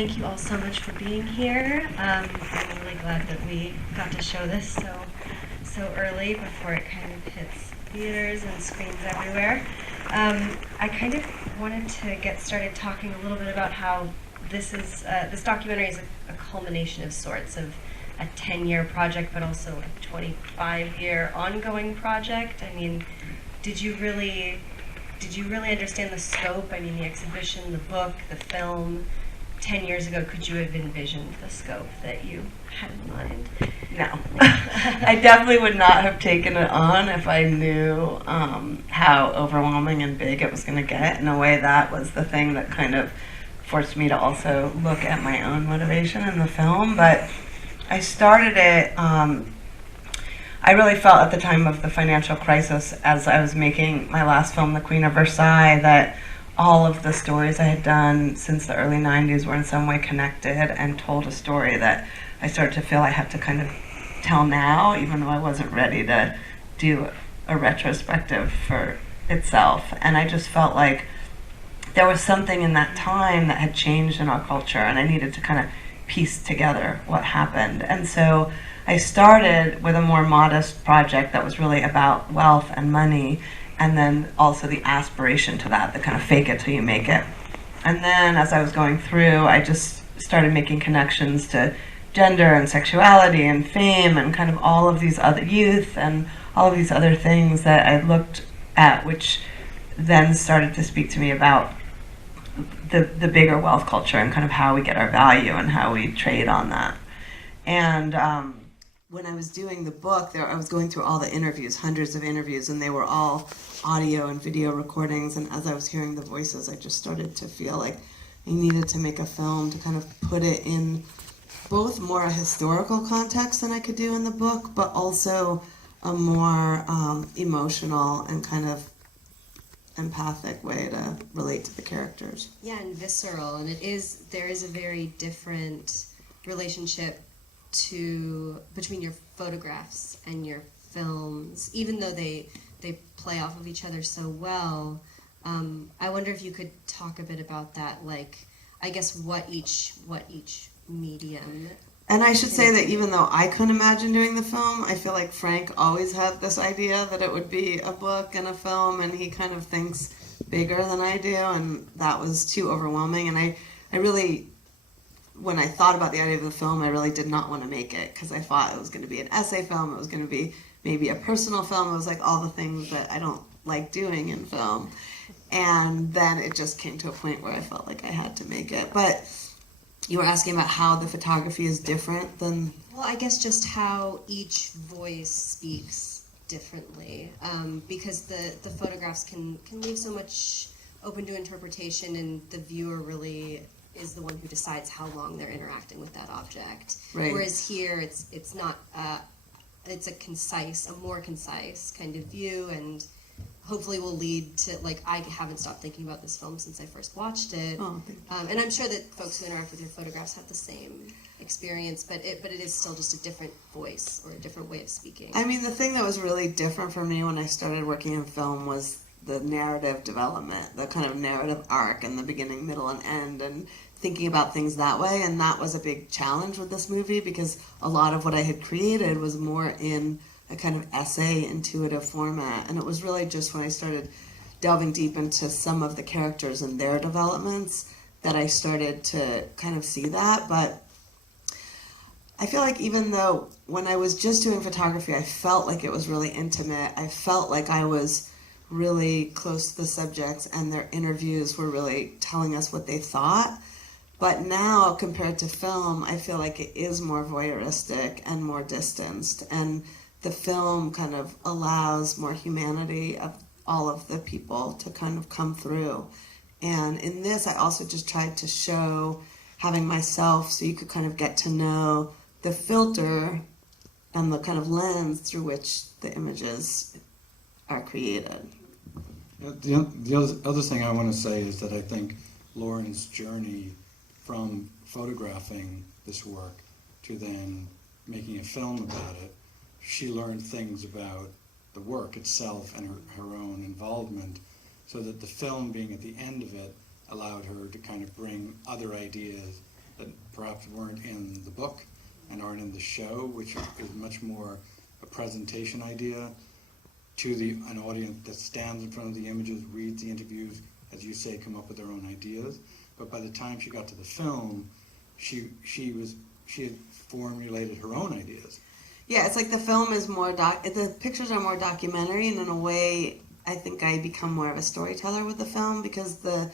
thank you all so much for being here. I'm really glad that we got to show this so early before it kind of hits theaters and screens everywhere. I kind of wanted to get started talking a little bit about how this documentary is a culmination of sorts of a 10-year project, but also a 25-year ongoing project. I mean, did you really understand the scope? I mean, the exhibition, the book, the film. 10 years ago, could you have envisioned the scope that you had in mind? No. I definitely would not have taken it on if I knew how overwhelming and big it was going to get. In a way, that was the thing that kind of forced me to also look at my own motivation in the film. But I started it, I really felt at the time of the financial crisis, as I was making my last film, The Queen of Versailles, that all of the stories I had done since the early 90s were in some way connected and told a story that I started to feel I had to kind of tell now, even though I wasn't ready to do a retrospective for itself. And I just felt like there was something in that time that had changed in our culture, and I needed to kind of piece together what happened. And so I started with a more modest project that was really about wealth and money, and then also the aspiration to that, the kind of fake it till you make it. And then as I was going through, I just started making connections to gender and sexuality and fame and kind of all of these other youth and all of these other things that I looked at, which then started to speak to me about the bigger wealth culture and kind of how we get our value and how we trade on that. And when I was doing the book, I was going through all the interviews, hundreds of interviews, and they were all audio and video recordings. And as I was hearing the voices, I just started to feel like I needed to make a film to kind of put it in both more a historical context than I could do in the book, but also a more emotional and kind of empathic way to relate to the characters. Yeah, and visceral, and there is a very different relationship between your photographs and your films, even though they play off of each other so well. I wonder if you could talk a bit about that, like, I guess what each medium. And I should say that even though I couldn't imagine doing the film, I feel like Frank always had this idea that it would be a book and a film, and he kind of thinks bigger than I do, and that was too overwhelming. And I really, when I thought about the idea of the film, I really did not want to make it, because I thought it was going to be an essay film, it was going to be maybe a personal film, it was like all the things that I don't like doing in film. And then it just came to a point where I felt like I had to make it. But you were asking about how the photography is different than... Well, I guess just how each voice speaks differently, because the photographs can leave so much open to interpretation, and the viewer really is the one who decides how long they're interacting with that object. Right. Whereas here, it's not it's a more concise kind of view, and hopefully will lead to, like, I haven't stopped thinking about this film since I first watched it. Oh, and I'm sure that folks who interact with your photographs have the same experience, but it is still just a different voice or a different way of speaking. I mean, the thing that was really different for me when I started working in film was the narrative development, the kind of narrative arc in the beginning, middle, and end, and thinking about things that way. And that was a big challenge with this movie, because a lot of what I had created was more in a kind of essay intuitive format, and it was really just when I started delving deep into some of the characters and their developments that I started to kind of see that. But I feel like even though when I was just doing photography, I felt like it was really intimate, I felt like I was really close to the subjects and their interviews were really telling us what they thought. But now, compared to film, I feel like it is more voyeuristic and more distanced, and the film kind of allows more humanity of all of the people to kind of come through. And in this, I also just tried to show having myself, so you could kind of get to know the filter and the kind of lens through which the images are created. The other thing I want to say is that I think Lauren's journey from photographing this work to then making a film about it, she learned things about the work itself and her own involvement, so that the film being at the end of it allowed her to kind of bring other ideas that perhaps weren't in the book and aren't in the show, which is much more a presentation idea to an audience that stands in front of the images, reads the interviews, as you say, come up with their own ideas. But by the time she got to the film, she had formulated her own ideas. Yeah, it's like the film is more the pictures are more documentary, and in a way, I think I become more of a storyteller with the film, because the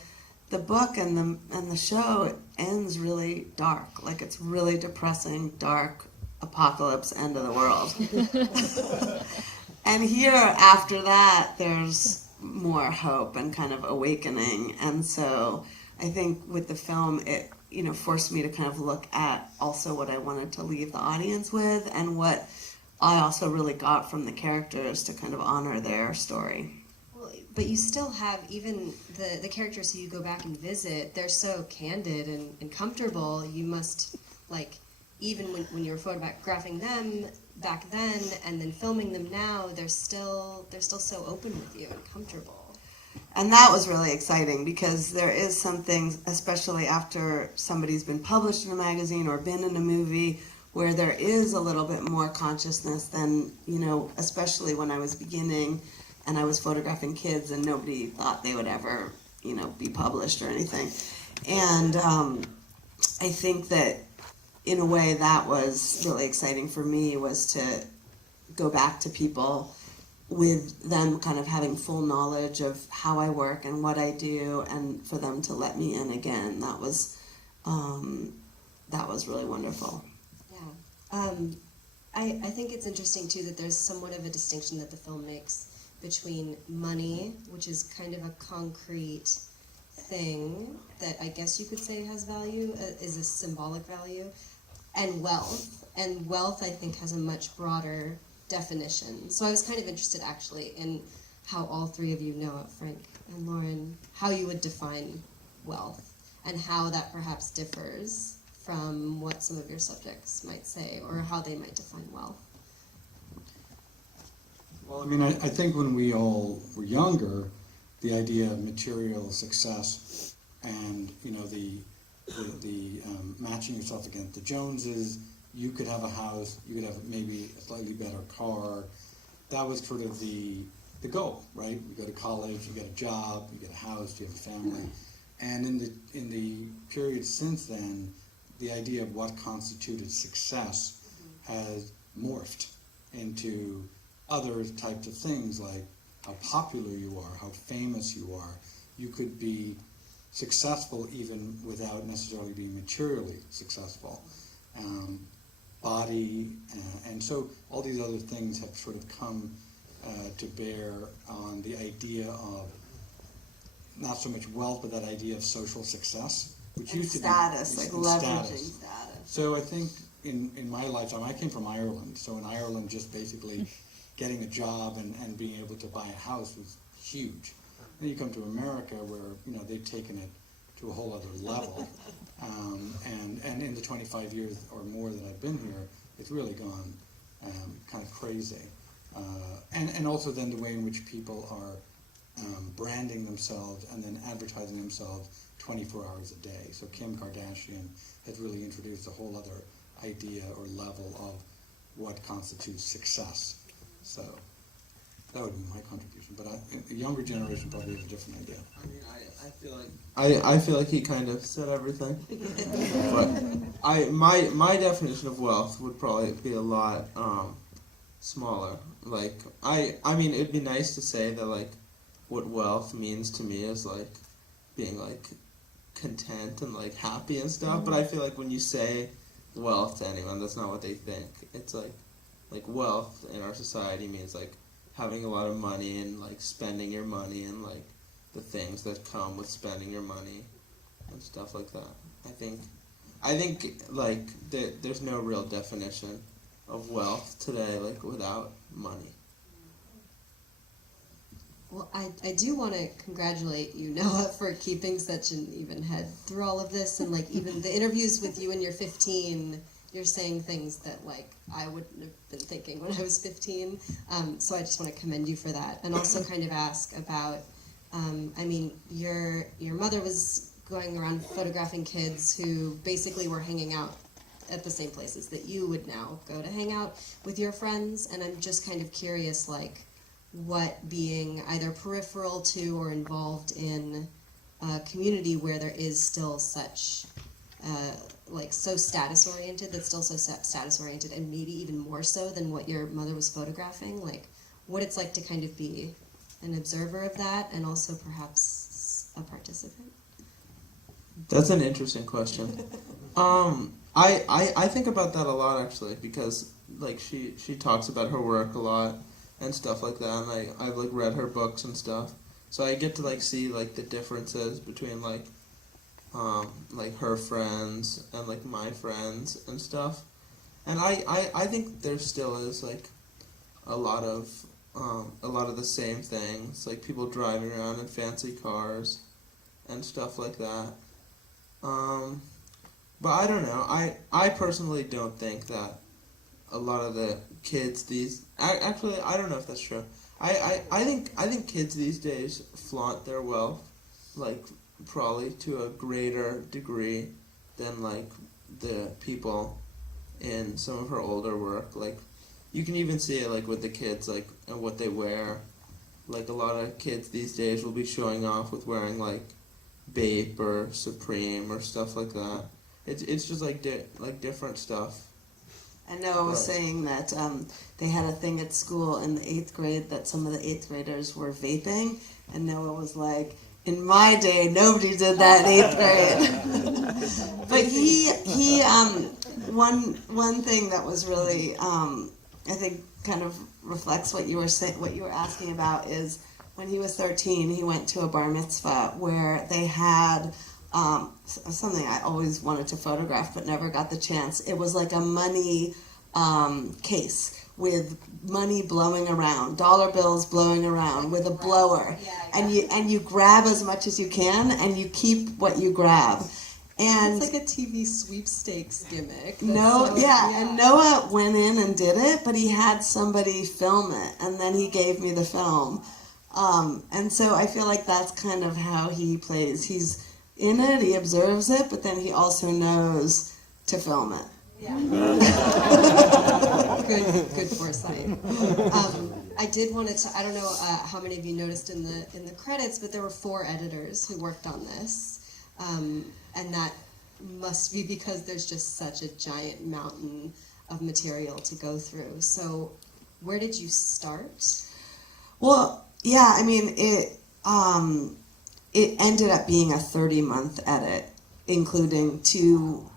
book and the show ends really dark. Like, it's really depressing, dark, apocalypse, end of the world. And here, after that, there's more hope and kind of awakening. And so I think with the film, it forced me to kind of look at also what I wanted to leave the audience with, and what I also really got from the characters to kind of honor their story. Well, but you still have, even the characters who you go back and visit, they're so candid and comfortable. You must, like, even when you were photographing them back then and then filming them now, they're still so open with you and comfortable. And that was really exciting, because there is something, especially after somebody's been published in a magazine or been in a movie, where there is a little bit more consciousness than, especially when I was beginning and I was photographing kids and nobody thought they would ever, be published or anything. And I think that in a way that was really exciting for me, was to go back to people with them kind of having full knowledge of how I work and what I do, and for them to let me in again. That was really wonderful. Yeah. I think it's interesting, too, that there's somewhat of a distinction that the film makes between money, which is kind of a concrete thing that I guess you could say has value, is a symbolic value, and wealth. And wealth, I think, has a much broader definition. So I was kind of interested, actually, in how all three of you know, Frank and Lauren, how you would define wealth, and how that perhaps differs from what some of your subjects might say, or how they might define wealth. Well, I mean, I think when we all were younger, the idea of material success and, the matching yourself against the Joneses, you could have a house, you could have maybe a slightly better car. That was sort of the goal, right? You go to college, you get a job, you get a house, you have a family. And in the period since then, the idea of what constituted success has morphed into other types of things, like how popular you are, how famous you are. You could be successful even without necessarily being materially successful. Body, and so all these other things have sort of come to bear on the idea of not so much wealth, but that idea of social success, which And used to status, be like leveraging status. So I think in my lifetime, I came from Ireland, so in Ireland, just basically getting a job and being able to buy a house was huge. Then you come to America, where they've taken it to a whole other level, and in the 25 years or more that I've been here, it's really gone kind of crazy. And also then the way in which people are branding themselves and then advertising themselves 24 hours a day. So Kim Kardashian has really introduced a whole other idea or level of what constitutes success. So that would be my contribution. But the younger generation probably has a different idea. I mean, I feel like he kind of said everything. But my definition of wealth would probably be a lot smaller. Like I mean, it'd be nice to say that, like, what wealth means to me is like being like content and like happy and stuff. But I feel like when you say wealth to anyone, that's not what they think. It's like wealth in our society means like having a lot of money and like spending your money and like the things that come with spending your money and stuff like that. I think like there's no real definition of wealth today, like, without money. Well, I do want to congratulate you, Noah, for keeping such an even head through all of this, and like even the interviews with you when you're 15, you're saying things that like I wouldn't have been thinking when I was 15. So I just want to commend you for that, and also kind of ask about. I mean, your mother was going around photographing kids who basically were hanging out at the same places that you would now go to hang out with your friends, and I'm just kind of curious, like, what being either peripheral to or involved in a community where there is still such, like, so status-oriented, that's still so status-oriented, and maybe even more so than what your mother was photographing, like, what it's like to kind of be an observer of that, and also perhaps a participant? That's an interesting question. I think about that a lot, actually, because, like, she talks about her work a lot and stuff like that, and I've, like, read her books and stuff, so I get to, like, see, like, the differences between, like, her friends and, like, my friends and stuff, and I think there still is, like, a lot of the same things, like people driving around in fancy cars and stuff like that. But I don't know. I personally don't think that a lot of the kids actually, I don't know if that's true. I think kids these days flaunt their wealth, like, probably to a greater degree than, like, the people in some of her older work. Like, you can even see it, like, with the kids, like, and what they wear. Like, a lot of kids these days will be showing off with wearing, like, Bape or Supreme or stuff like that. It's just, like, different stuff. I know I was saying that they had a thing at school in the 8th grade that some of the 8th graders were vaping, and Noah was like, in my day, nobody did that in 8th grade. But he one thing that was really, I think, kind of reflects what you were asking about is when he was 13, he went to a bar mitzvah where they had something I always wanted to photograph but never got the chance. It was like a money case with money blowing around, dollar bills blowing around with a blower, and you grab as much as you can and you keep what you grab. And it's like a TV sweepstakes gimmick. And Noah went in and did it, but he had somebody film it, and then he gave me the film. And so I feel like that's kind of how he plays. He's in it, he observes it, but then he also knows to film it. Yeah. good foresight. I did want to. I don't know how many of you noticed in the credits, but there were 4 editors who worked on this, and that must be because there's just such a giant mountain of material to go through. So, where did you start? Well, yeah, I mean it ended up being a 30-month edit, including two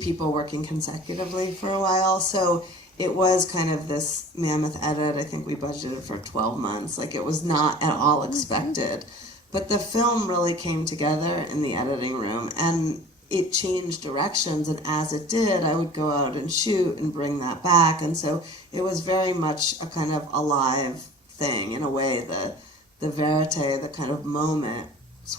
people working consecutively for a while. So it was kind of this mammoth edit. I think we budgeted for 12 months. Like, it was not at all expected. But the film really came together in the editing room, and it changed directions. And as it did, I would go out and shoot and bring that back. And so it was very much a kind of alive thing. In a way, the verite, the kind of moments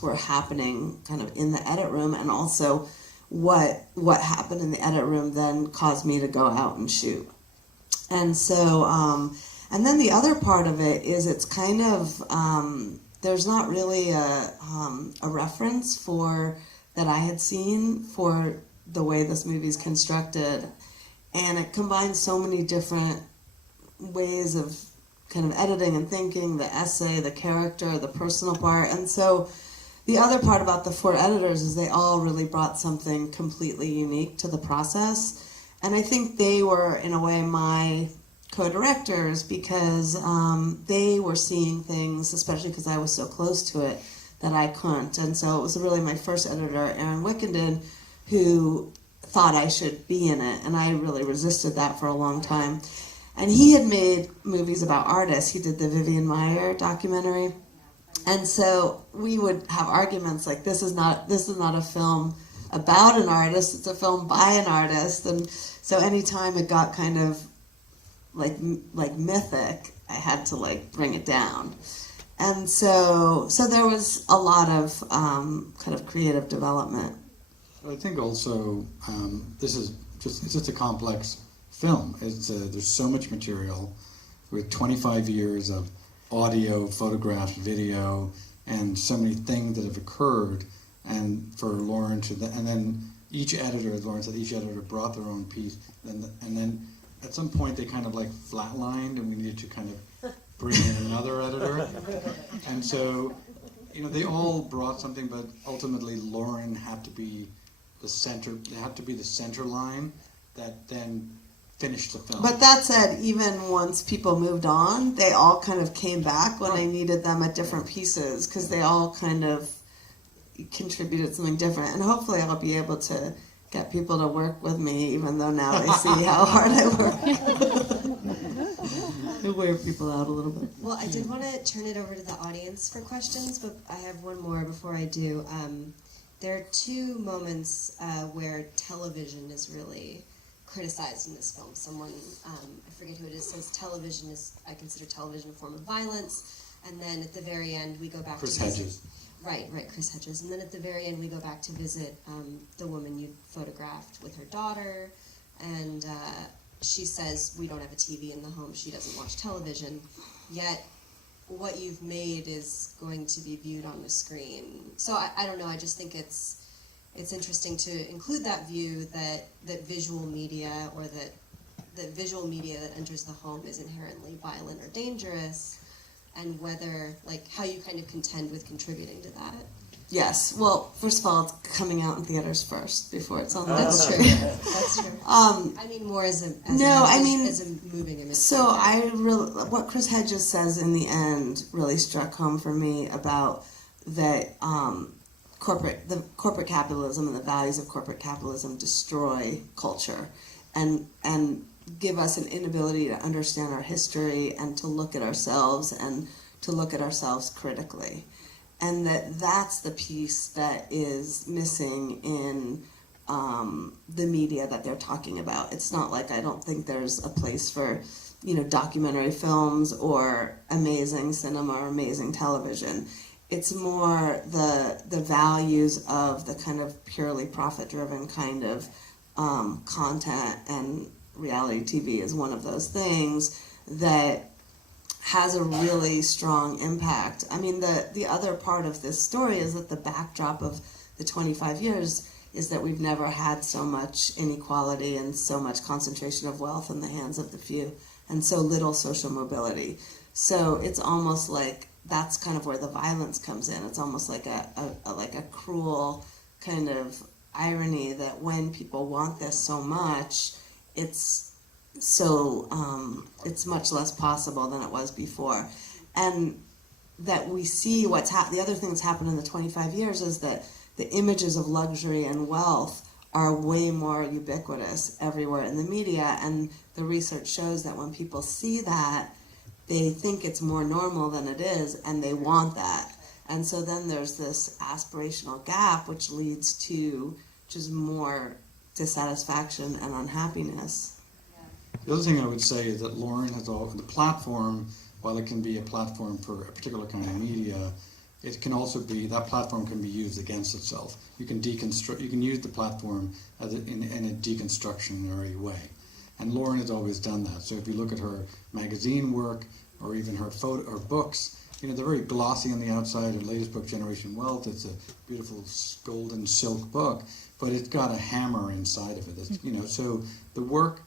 were happening kind of in the edit room, and also what happened in the edit room then caused me to go out and shoot. And so, and then the other part of it is it's kind of, there's not really a reference for that I had seen for the way this movie's constructed, and it combines so many different ways of kind of editing and thinking, the essay, the character, the personal part. And so the other part about the 4 editors is they all really brought something completely unique to the process. And I think they were, in a way, my co-directors, because they were seeing things, especially because I was so close to it, that I couldn't. And so it was really my first editor, Aaron Wickenden, who thought I should be in it. And I really resisted that for a long time. And he had made movies about artists. He did the Vivian Maier documentary. And so we would have arguments like, this is not a film about an artist, it's a film by an artist. And so anytime it got kind of like mythic, I had to like bring it down. And so there was a lot of kind of creative development. I think also it's just a complex film. There's so much material with 25 years of audio, photographs, video, and so many things that have occurred and for Lauren to, and then each editor, as Lauren said, each editor brought their own piece, and then at some point they kind of like flatlined, and we needed to kind of bring in another editor, and so, you know, they all brought something, but ultimately Lauren had to be the center, had to be the center line that then finished the film. But that said, even once people moved on, they all kind of came back when I needed them at different pieces, because they all kind of contributed something different. And hopefully I'll be able to get people to work with me, even though now they see how hard I work. I wear people out a little bit. Well, I did want to turn it over to the audience for questions, but I have one more before I do. There are two moments where television is really criticized in this film. Someone, I forget who it is, says television is, I consider television a form of violence, and then at the very end we go back Chris to visit, Hedges. Right, Chris Hedges. And then at the very end we go back to visit the woman you photographed with her daughter, and she says, we don't have a TV in the home, she doesn't watch television, yet what you've made is going to be viewed on the screen. So I don't know, I just think it's interesting to include that view that visual media, or that visual media that enters the home is inherently violent or dangerous, and whether, like, how you kind of contend with contributing to that. Yes. Well, first of all, it's coming out in theaters first before it's on the That's true. That's true. I mean more as a moving image. So what Chris Hedges says in the end really struck home for me about that corporate capitalism and the values of corporate capitalism destroy culture, and give us an inability to understand our history and to look at ourselves and to look at ourselves critically. And that's the piece that is missing in the media that they're talking about. It's not like, I don't think there's a place for, you know, documentary films or amazing cinema or amazing television. It's more the values of the kind of purely profit-driven kind of content, and reality TV is one of those things that has a really strong impact. I mean, the other part of this story is that the backdrop of the 25 years is that we've never had so much inequality and so much concentration of wealth in the hands of the few, and so little social mobility. So it's almost like that's kind of where the violence comes in. It's almost like a cruel kind of irony that when people want this so much, it's much less possible than it was before. And that we see the other thing that's happened in the 25 years is that the images of luxury and wealth are way more ubiquitous everywhere in the media, and the research shows that when people see that, they think it's more normal than it is, and they want that. And so then there's this aspirational gap, which leads to just more dissatisfaction and unhappiness. The other thing I would say is that Lauren has the platform, while it can be a platform for a particular kind of media, it can also be, that platform can be used against itself. You can use the platform in a deconstructionary way. And Lauren has always done that. So if you look at her magazine work, or even her photo or books, you know, they're very glossy on the outside. Her latest book, Generation Wealth, it's a beautiful golden silk book, but it's got a hammer inside of it. It's, you know, so the work,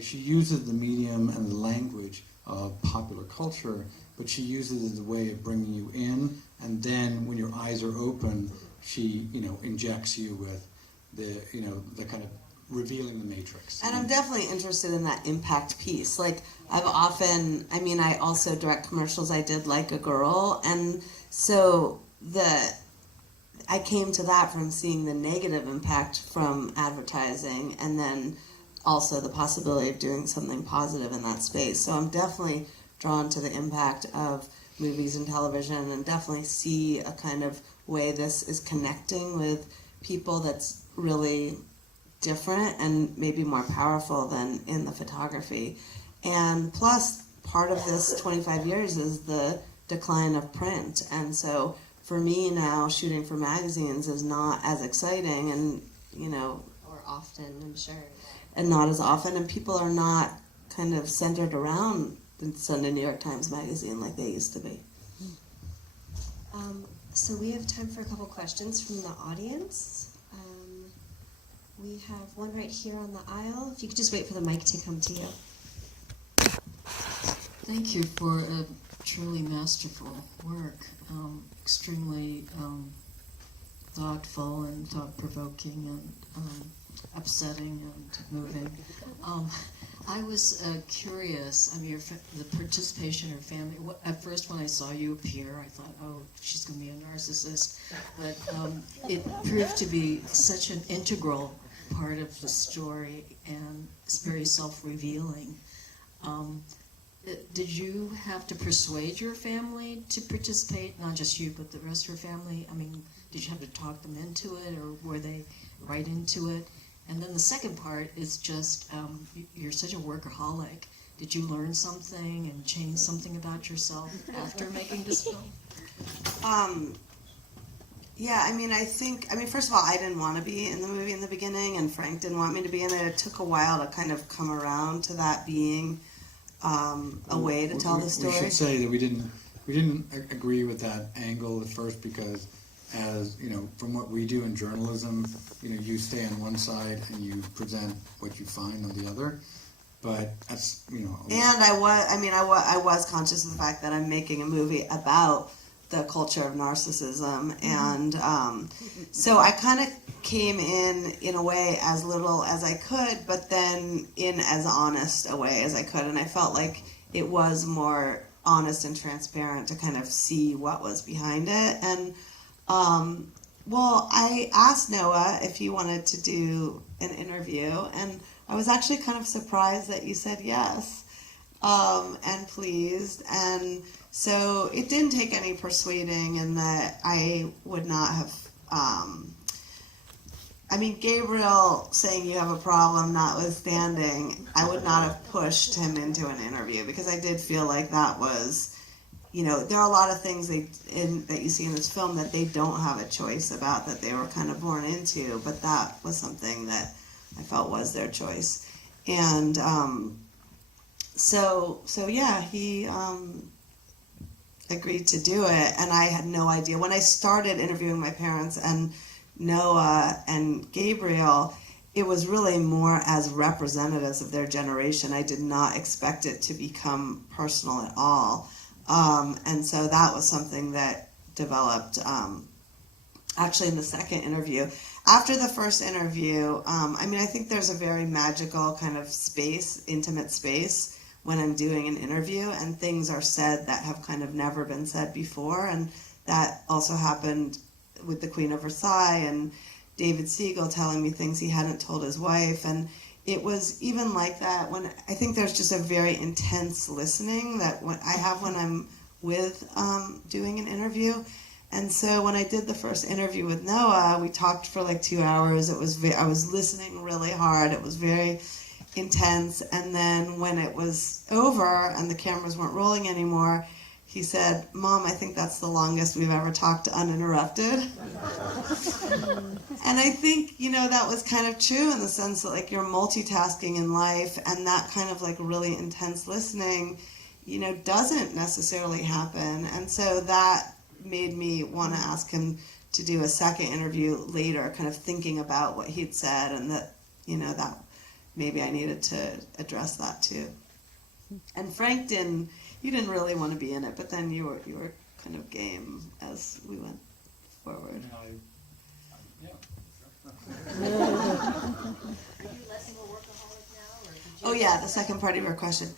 she uses the medium and the language of popular culture, but she uses it as a way of bringing you in, and then when your eyes are open, she, you know, injects you with the, you know, the kind of revealing the matrix. And I'm definitely interested in that impact piece. Like, I also direct commercials. I did Like a Girl, and so I came to that from seeing the negative impact from advertising, and then also the possibility of doing something positive in that space. So I'm definitely drawn to the impact of movies and television, and definitely see a kind of way this is connecting with people that's really different and maybe more powerful than in the photography. And plus, part of this 25 years is the decline of print. And so for me now, shooting for magazines is not as exciting, and, you know, Or often, I'm sure. and not as often, and people are not kind of centered around the Sunday New York Times magazine like they used to be. So we have time for a couple questions from the audience. We have one right here on the aisle. If you could just wait for the mic to come to you. Thank you for a truly masterful work. Extremely thoughtful and thought-provoking and upsetting and moving. I was curious. I mean, the participation of your family. At first, when I saw you appear, I thought, "Oh, she's going to be a narcissist," but it proved to be such an integral part of the story, and it's very self-revealing. Did you have to persuade your family to participate? Not just you, but the rest of your family? I mean, did you have to talk them into it, or were they right into it? And then the second part is just, you're such a workaholic. Did you learn something and change something about yourself after making this film? Yeah, I mean, first of all, I didn't want to be in the movie in the beginning, and Frank didn't want me to be in it. It took a while to kind of come around to that being a way to tell the story. We should say that we didn't agree with that angle at first because, as you know, from what we do in journalism, you stay on one side and you present what you find on the other. But that's And I was conscious of the fact that I'm making a movie about the culture of narcissism, and so I kind of came in a way as little as I could, but then in as honest a way as I could, and I felt like it was more honest and transparent to kind of see what was behind it. And I asked Noah if he wanted to do an interview, and I was actually kind of surprised that you said yes, and pleased. And so it didn't take any persuading, and that I would not have, Gabriel saying you have a problem notwithstanding, I would not have pushed him into an interview, because I did feel like that was, there are a lot of things that you see in this film that they don't have a choice about, that they were kind of born into, but that was something that I felt was their choice. And so yeah, he agreed to do it, and I had no idea. When I started interviewing my parents and Noah and Gabriel, it was really more as representatives of their generation. I did not expect it to become personal at all. And so that was something that developed actually in the second interview. After the first interview, I think there's a very magical kind of space, intimate space, when I'm doing an interview, and things are said that have kind of never been said before. And that also happened with the Queen of Versailles and David Siegel telling me things he hadn't told his wife. And it was even like that when I think there's just a very intense listening that when I'm with doing an interview. And so when I did the first interview with Noah, we talked for like 2 hours. I was listening really hard. It was very intense. And then when it was over and the cameras weren't rolling anymore, he said, "Mom, I think that's the longest we've ever talked uninterrupted." And I think, that was kind of true in the sense that like you're multitasking in life, and that kind of like really intense listening, doesn't necessarily happen. And so that made me want to ask him to do a second interview later, kind of thinking about what he'd said, and that, that maybe I needed to address that too. And Frank you didn't really want to be in it, but then you were kind of game as we went forward. Are you less of a workaholic now, or did you? Oh yeah, the second part of your question.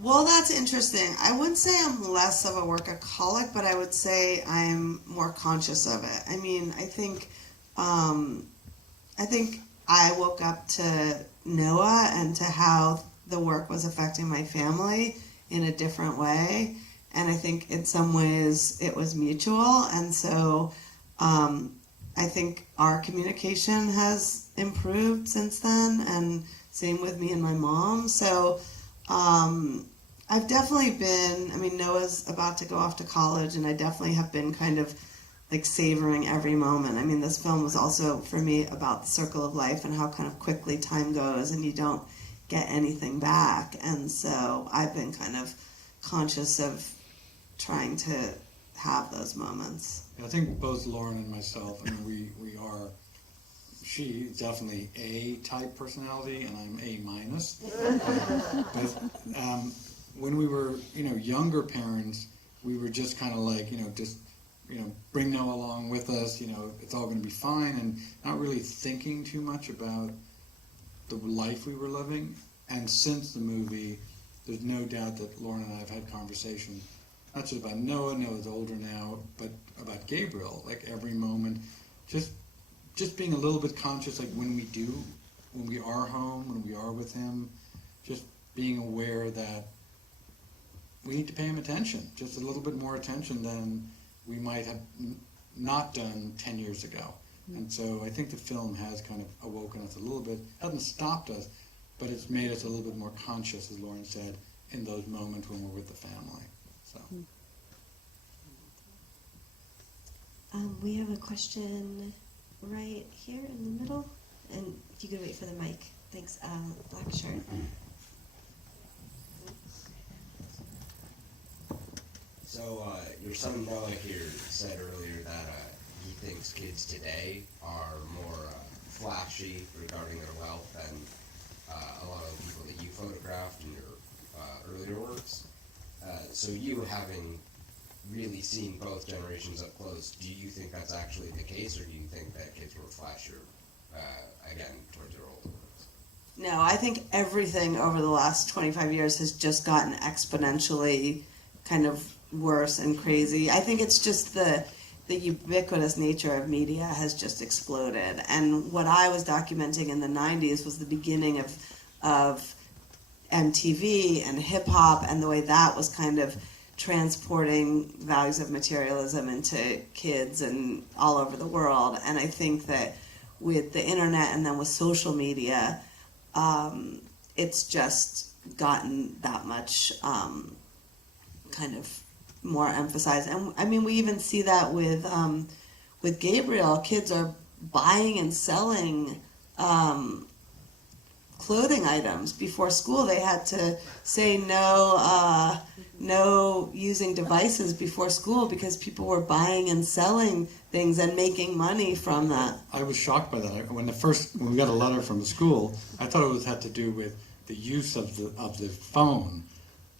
Well, that's interesting. I wouldn't say I'm less of a workaholic, but I would say I'm more conscious of it. I think I woke up to Noah and to how the work was affecting my family in a different way. And I think in some ways it was mutual. And so I think our communication has improved since then, and same with me and my mom. So I've definitely been, Noah's about to go off to college, and I definitely have been kind of like savoring every moment. This film was also, for me, about the circle of life and how kind of quickly time goes and you don't get anything back. And so I've been kind of conscious of trying to have those moments. I think both Lauren and myself, I mean, we are, she is definitely A type personality, and I'm A minus. But when we were, younger parents, we were just kind of like, just, bring Noah along with us, it's all going to be fine, and not really thinking too much about the life we were living. And since the movie, there's no doubt that Lauren and I have had conversations, not just about Noah's older now, but about Gabriel, like every moment, just being a little bit conscious, like when we are home, when we are with him, just being aware that we need to pay him attention, just a little bit more attention than we might have not done 10 years ago. And so I think the film has kind of awoken us a little bit, hasn't stopped us, but it's made us a little bit more conscious, as Lauren said, in those moments when we're with the family. So. We have a question right here in the middle, and if you could wait for the mic. Thanks. Black shirt. So your son Noah here said earlier that he thinks kids today are more flashy regarding their wealth than a lot of the people that you photographed in your earlier works. So you, having really seen both generations up close, do you think that's actually the case, or do you think that kids were flashier, again, towards their older works? No, I think everything over the last 25 years has just gotten exponentially kind of worse and crazy. I think it's just the ubiquitous nature of media has just exploded. And what I was documenting in the 90s was the beginning of MTV and hip hop, and the way that was kind of transporting values of materialism into kids and all over the world. And I think that with the internet and then with social media, it's just gotten that much kind of more emphasized. And I mean, we even see that with Gabriel. Kids are buying and selling clothing items. Before school, they had to say no using devices before school because people were buying and selling things and making money from that. I was shocked by that. When we got a letter from the school, I thought it had to do with the use of the phone.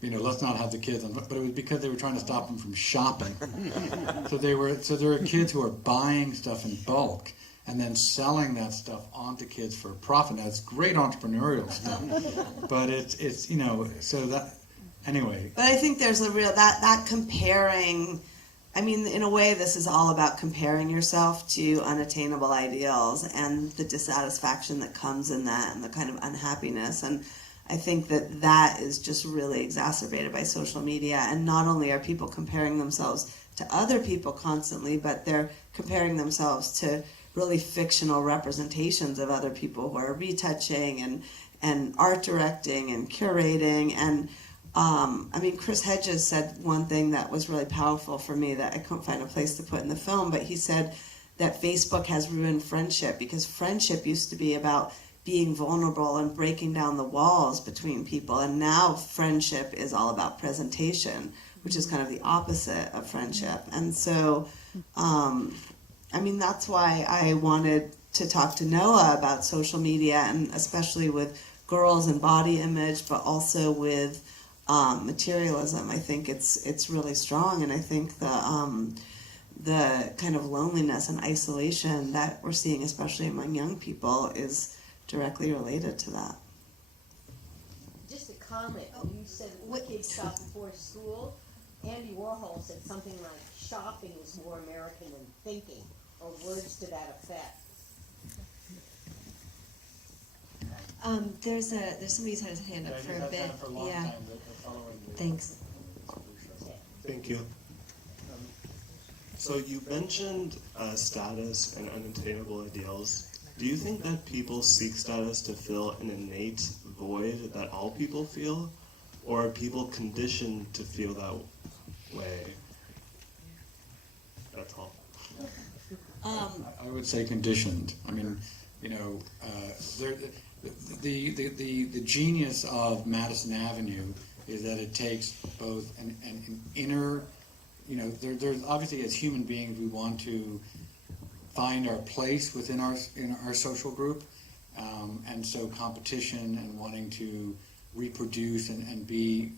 Let's not have the kids on, but it was because they were trying to stop them from shopping. So there are kids who are buying stuff in bulk and then selling that stuff onto kids for a profit. Now, it's great entrepreneurial stuff, but it's so that anyway. But I think there's a real that comparing. I mean, in a way, this is all about comparing yourself to unattainable ideals and the dissatisfaction that comes in that and the kind of unhappiness. And I think that is just really exacerbated by social media. And not only are people comparing themselves to other people constantly, but they're comparing themselves to really fictional representations of other people who are retouching and art directing and curating. And I mean, Chris Hedges said one thing that was really powerful for me that I couldn't find a place to put in the film, but he said that Facebook has ruined friendship because friendship used to be about being vulnerable and breaking down the walls between people, and now friendship is all about presentation, which is kind of the opposite of friendship. And so I mean, that's why I wanted to talk to Noah about social media, and especially with girls and body image, but also with materialism. I think it's really strong, and I think the kind of loneliness and isolation that we're seeing, especially among young people, is directly related to that. Just a comment. You said kids shop before school. Andy Warhol said something like shopping is more American than thinking, or words to that effect. There's somebody who's had his hand up for a bit. Yeah. Thanks. Thank you. So you mentioned status and unattainable ideals. Do you think that people seek status to fill an innate void that all people feel, or are people conditioned to feel that way? That's all. I would say conditioned. I mean, the genius of Madison Avenue is that it takes both an inner there's obviously, as human beings, we want to find our place within our social group, and so competition and wanting to reproduce and be,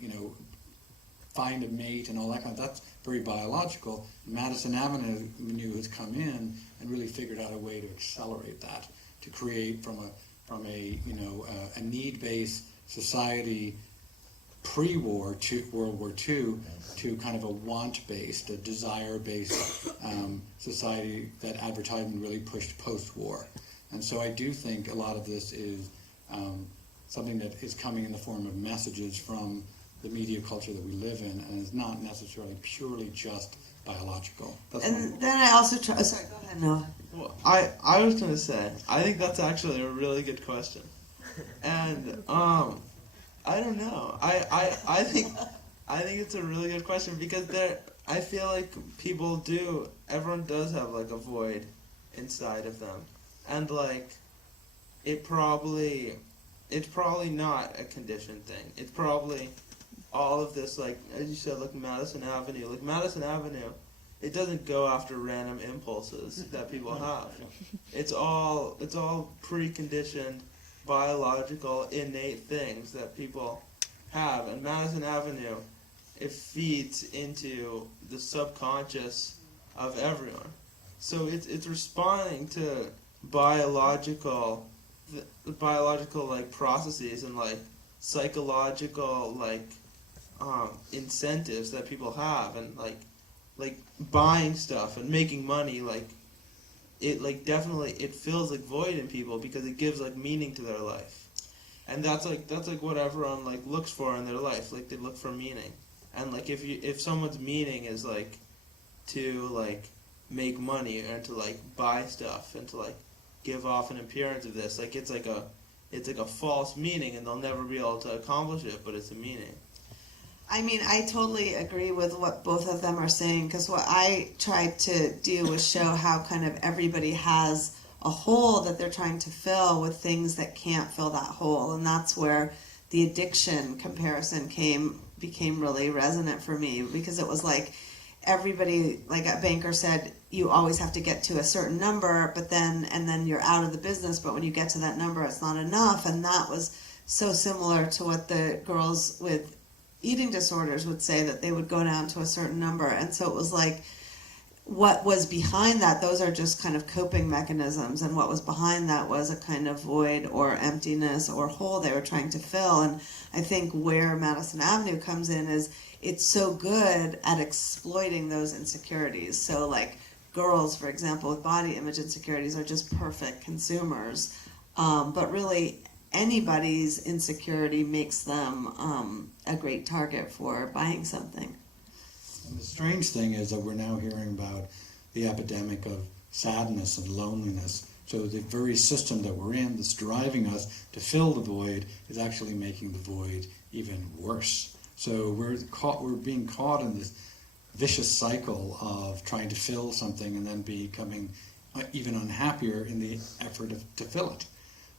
find a mate and all that that's very biological. Madison Avenue has come in and really figured out a way to accelerate that, to create from a need-based society pre-war to World War II to kind of a want-based, a desire-based society that advertising really pushed post-war. And so I do think a lot of this is something that is coming in the form of messages from the media culture that we live in, and is not necessarily purely just biological. Then I also try. Sorry, go ahead, Noah. Well, I was gonna say, I think that's actually a really good question, and I don't know. I think it's a really good question because I feel like everyone does have like a void inside of them, and like it's probably not a conditioned thing. It's probably all of this, like as you said, like Madison Avenue. Like Madison Avenue, it doesn't go after random impulses that people have. It's all preconditioned, biological, innate things that people have. And Madison Avenue, it feeds into the subconscious of everyone. So it's responding to biological like processes and like psychological like incentives that people have, and like buying stuff and making money, like it like definitely it fills like void in people because it gives like meaning to their life. And that's like what everyone like looks for in their life. Like they look for meaning. And like if someone's meaning is like to like make money and to like buy stuff and to like give off an appearance of this, like it's like a false meaning, and they'll never be able to accomplish it, but it's a meaning. I mean, I totally agree with what both of them are saying, because what I tried to do was show how kind of everybody has a hole that they're trying to fill with things that can't fill that hole, and that's where the addiction comparison became really resonant for me, because it was like everybody, like a banker said, you always have to get to a certain number, but then you're out of the business, but when you get to that number, it's not enough. And that was so similar to what the girls with eating disorders would say, that they would go down to a certain number. And so it was like, what was behind that, those are just kind of coping mechanisms, and what was behind that was a kind of void or emptiness or hole they were trying to fill. And I think where Madison Avenue comes in is it's so good at exploiting those insecurities. So like girls, for example, with body image insecurities are just perfect consumers, but really anybody's insecurity makes them a great target for buying something. And the strange thing is that we're now hearing about the epidemic of sadness and loneliness. So the very system that we're in that's driving us to fill the void is actually making the void even worse. So we're being caught in this vicious cycle of trying to fill something and then becoming even unhappier in the effort to fill it.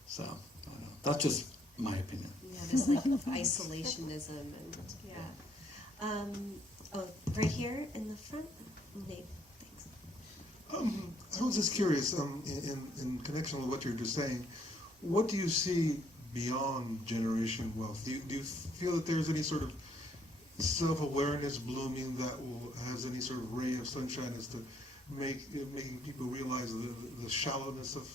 So I don't know. That's just my opinion. Yeah, this like isolationism and yeah. Right here in the front, Nate. Thanks. I was just curious, in connection with what you're just saying, what do you see beyond generation wealth? Do you feel that there's any sort of self-awareness blooming that has any sort of ray of sunshine as to making people realize the shallowness of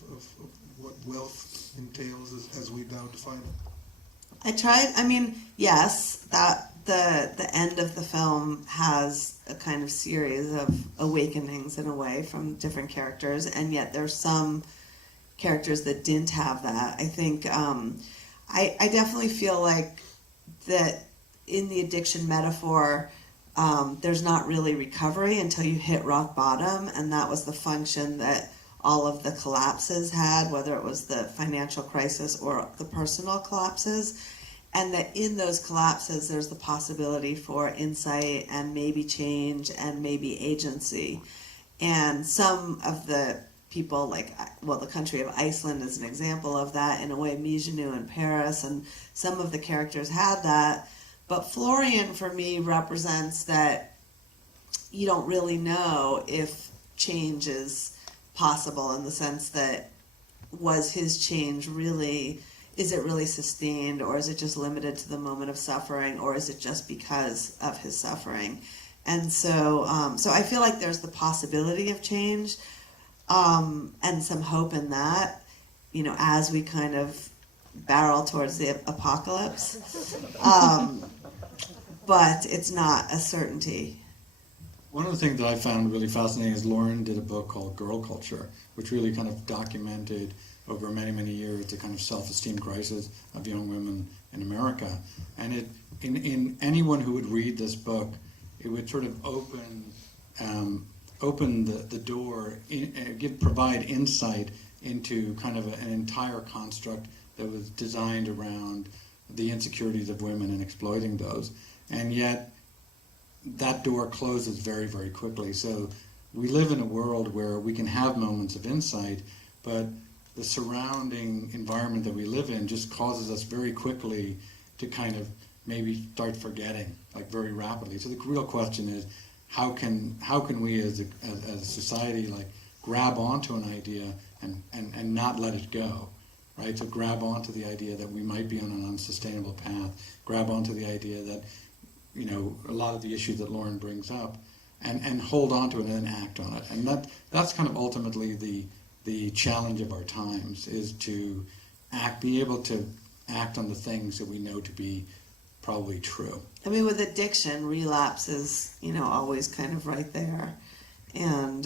what wealth entails as we now define it? Yes, that the end of the film has a kind of series of awakenings in a way from different characters, and yet there's some characters that didn't have that. I think I definitely feel like that in the addiction metaphor, there's not really recovery until you hit rock bottom, and that was the function that all of the collapses had, whether it was the financial crisis or the personal collapses, and that in those collapses there's the possibility for insight and maybe change and maybe agency. And some of the people, the country of Iceland is an example of that in a way, Mijanu in Paris, and some of the characters had that. But Florian, for me, represents that you don't really know if change is possible, in the sense that, was his change really, is it really sustained, or is it just limited to the moment of suffering, or is it just because of his suffering? And so, so I feel like there's the possibility of change, and some hope in that, you know, as we kind of barrel towards the apocalypse. But it's not a certainty. One of the things that I found really fascinating is Lauren did a book called Girl Culture, which really kind of documented over many, many years the kind of self-esteem crisis of young women in America. And it, in anyone who would read this book, it would sort of open the door, provide insight into kind of an entire construct that was designed around the insecurities of women and exploiting those. And yet, that door closes very, very quickly. So we live in a world where we can have moments of insight, but the surrounding environment that we live in just causes us very quickly to kind of maybe start forgetting, like very rapidly. So the real question is, how can we as a society like grab onto an idea and not let it go, right? So grab onto the idea that we might be on an unsustainable path, grab onto the idea that, you know, a lot of the issues that Lauren brings up, and hold on to it and then act on it. And that's kind of ultimately the challenge of our times, is to be able to act on the things that we know to be probably true. I mean, with addiction, relapse is, you know, always kind of right there. And,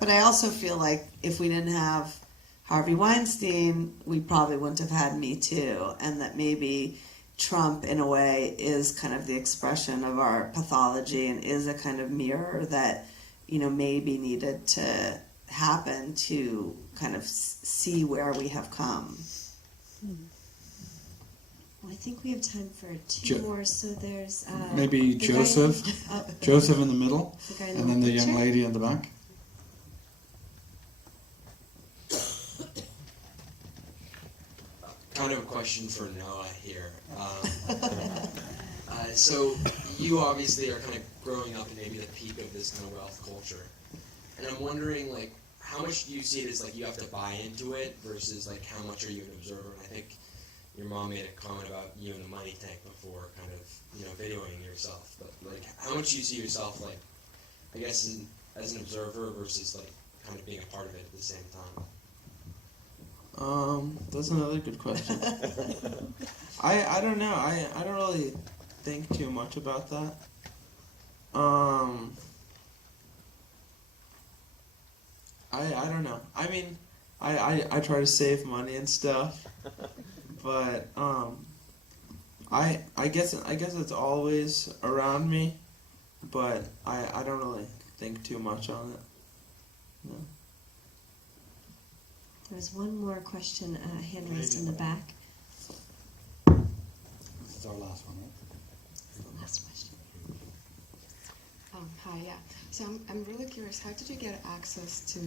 but I also feel like if we didn't have Harvey Weinstein, we probably wouldn't have had Me Too, and that maybe Trump, in a way, is kind of the expression of our pathology and is a kind of mirror that, you know, maybe needed to happen to kind of see where we have come. Well, I think we have time for two more. So there's maybe Joseph, Joseph in the middle, and then the young picture. lady in the back. Kind of a question for Noah here. So you obviously are kind of growing up in maybe the peak of this kind of wealth culture, and I'm wondering, like, how much do you see it as like you have to buy into it versus like how much are you an observer? And I think your mom made a comment about you in the money tank before, kind of, you know, videoing yourself. But like, how much do you see yourself, like, I guess, as an observer versus like kind of being a part of it at the same time? That's another good question. I don't know. I don't really think too much about that. I don't know. I mean, I try to save money and stuff, but I guess it's always around me, but I don't really think too much on it. No. There's one more question, hand raised in the back. This is our last one, right? The last question. Hi, yeah. So I'm really curious, how did you get access to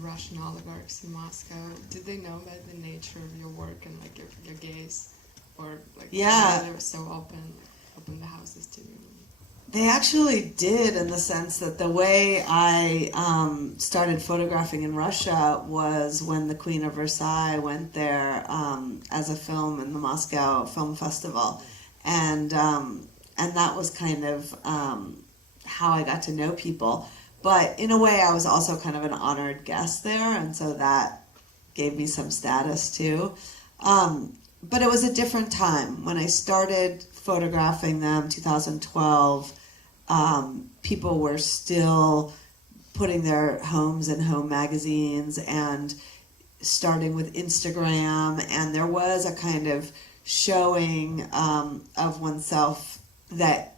Russian oligarchs in Moscow? Did they know about the nature of your work and like your gaze? Or like, Yeah. they were so open the houses to you? They actually did, in the sense that the way I started photographing in Russia was when the Queen of Versailles went there as a film in the Moscow Film Festival, and that was kind of how I got to know people. But in a way, I was also kind of an honored guest there, and so that gave me some status too. But it was a different time. When I started photographing them, 2012, people were still putting their homes in home magazines and starting with Instagram, and there was a kind of showing of oneself that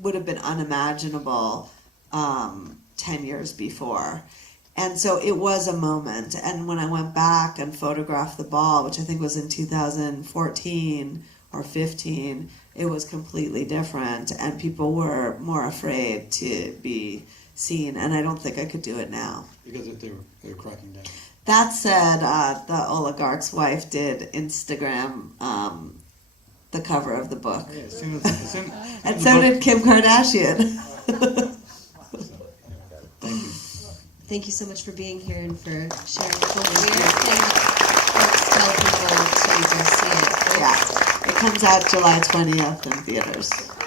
would have been unimaginable 10 years before. And so it was a moment. And when I went back and photographed the ball, which I think was in 2014 or 15, it was completely different. And people were more afraid to be seen. And I don't think I could do it now. Because they were cracking down. That said, the oligarch's wife did Instagram the cover of the book. Yeah, And so did Kim Kardashian. thank you so much for being here and for sharing the film. Where can folks tell people to go see it? Yeah, it comes out July 20th in theaters.